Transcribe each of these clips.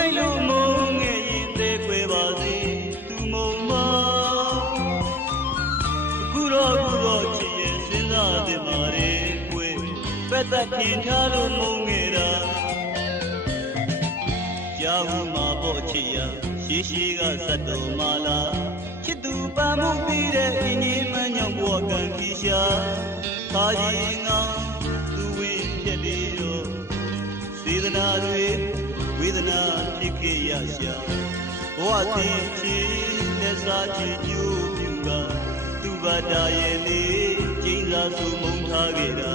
လိုက်လို့မုန်းငယ်ရင်သေးခွဲပါစေသူမုံမအခုတော့ချစ်ရဲ့စဉ်းစားတင်ပါလေကွယ်ပက်သက်ခင်ထားလို့မုန်းငယ်တာကြားဟုမှာပေါ့ချစ်ရရှိကစတ်တော်မာလာချစ်သူပန်းမှုပြီးတဲ့အင်းကြီးမညောင်ဘဝကံကြီးရှာခါရင်ငောင်းသူဝင်းပြက်လေတော့စေတနာတွေဝေဒနာဖြစ်ခဲ့ရရှာဘဝတည်ချီလက်စားချီကျိုးပြူကသူဘာတာရဲ့လေးကျင်းစာစုမုံထားခဲ့တာ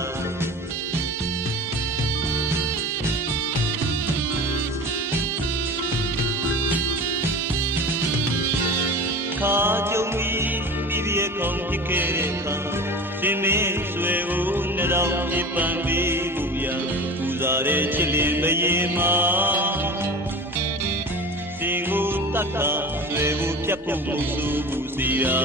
ခါကြုံပြီးမိဘရဲ့ကောင်းဖြစ်ခဲ့တဲ့အခါစင်မင်းဆွေကိုနှစ်တော်ပြပန်းပြီးဘူးရပူဇာတဲ့ချစ်လင်မရေမှာစင်ကိုတတ်တာဆွေကိုဖြတ်ဖို့မဆိုးဘူးစီရာ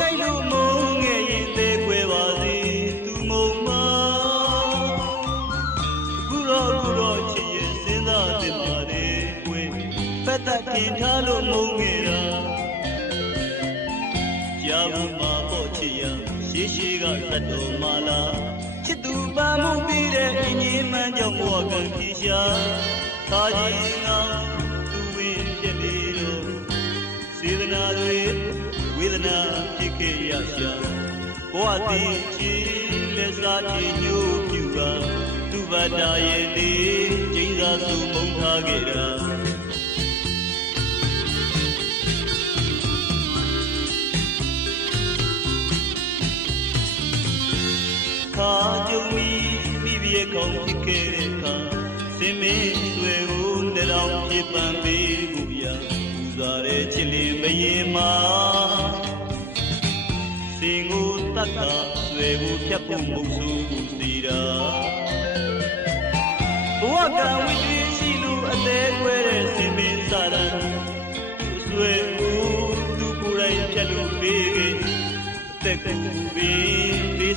လိုက်လို့မုန်းငယ်ရင်သေးခွဲပါစေသူမုံမအခုတော့ချစ်ရဲ့စဉ်းစားတင်ပါလေကွယ်ဖက်သက်ခင်ထားလို့မုန်းငယ်တာကြားဘူးမှာပေါ့ချစ်ရရှိကတတ်တော်မာလာချစ်သူပန်းမှုပြီးတဲ့အင်းကြီးမှန်းကြောင့်ဘဝကံကြီးရှာခါကြီးငါသူဝင်းပြက်လေတော့စေတနာတွေဝေဒနာဖြစ်ခဲ့ရရှာဘဝတည်ချီလက်စားချီညို့ပြူကသူဘာတာရဲ့လေးကျင်းစာစုမုံထားခဲ့တာခါကြုံပြီးမိဘရဲ့ကောင်းဖြစ်ခဲ့တဲ့အခါစင်မင်းတွေကိုတရောင်ဖြစ်ပန်းပေးဘူးရပူဇာတဲ့ချစ်လင်မရေမှာစင်ကိုတတ်တာဆွေကိုဖြတ်ဖို့မဟုတ်ဘူးစီတာဘဝကံဝိတ္တိရှိလို့အသေးခွဲတဲ့စင်မင်းစာရန်ဆွေကိုသူကိုယ်တိုင်ဖြတ်လို့ပေးခဲ့သက်ကူပေး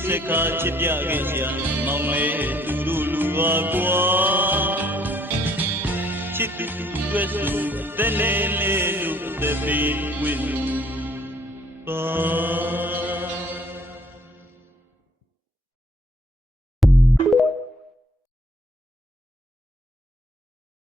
စကားချစ်ပြခဲ့ကြမောင်လေးသူတို့လူပါကွာချစ်သူတွဲစုတဲ့လေလေလို့တဲ့ပေးဝင်ပါ